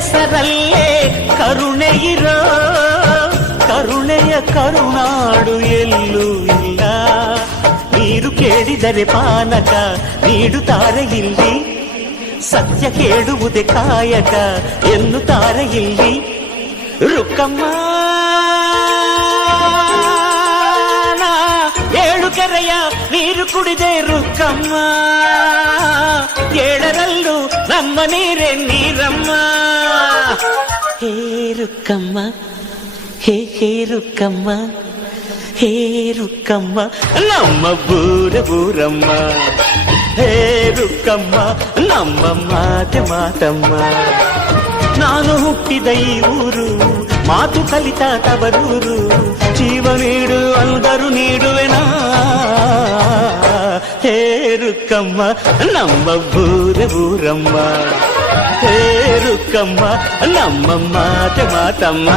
ಹೆಸರಲ್ಲೇ ಕರುಣೆ ಇರೋ ಕರುಣೆಯ ಕರುನಾಡು ಎಲ್ಲೂ ಇಲ್ಲ. ನೀರು ಕೇಳಿದರೆ ಪಾನಕ ನೀಡುತ್ತಾರೆ ಇಲ್ಲಿ, ಸತ್ಯ ಕೇಳುವುದೇ ಕಾಯಕ ಎನ್ನುತ್ತಾರೆ ಇಲ್ಲಿ. ರುಕ್ಕಮ್ಮ ಏಳು ಕೆರೆಯ ನೀರು ಕುಡಿದೆ ರುಕ್ಕಮ್ಮ, ಏಳರಲ್ಲೂ ನಮ್ಮ ನೀರೇ ನೀರಮ್ಮ. ಹೇ ರುಕ್ಕಮ್ಮ, ಹೇ ಹೇ ರುಕ್ಕಮ್ಮ, ಹೇ ರುಕ್ಕಮ್ಮ ನಮ್ಮ ಬೂರಮ್ಮ. ಹೇ ರುಕ್ಕಮ್ಮ ನಮ್ಮ ಮಾತಮ್ಮ. ನಾನು ಹುಟ್ಟಿದ ಈ ಊರು, ಮಾತು ಕಲಿತ ತವರೂರು, ಜೀವ ನೀಡು ಅಂದರು ನೀಡುವೆನಾ. ಹೇ ರುಕ್ಕಮ್ಮ ನಮ್ಮ ಬೂರಮ್ಮ. ಹೇ ರುಕ್ಕಮ್ಮ ನಮ್ಮ ಮಾತಮ್ಮ.